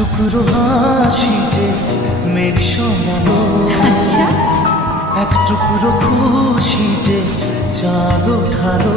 টুকরো হাসি যে মেঘ সমালো আচ্ছা। এক টুকরো খুশি যে চাঁদ ওঠালো।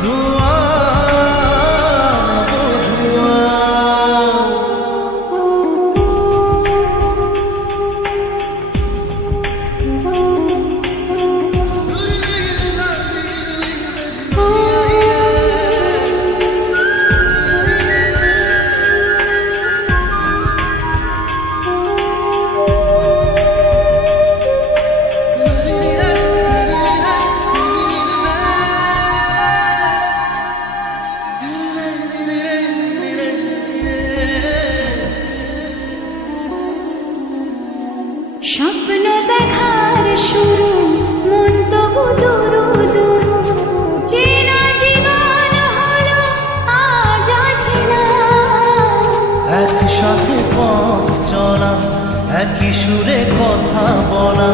শুধু স্বপ্ন দেখার শুরু, মন তবু দুরু দুরু। চেনা জীবন হলো, আজ আছে একসাথে পথ চলা, একই সুরে কথা বলা।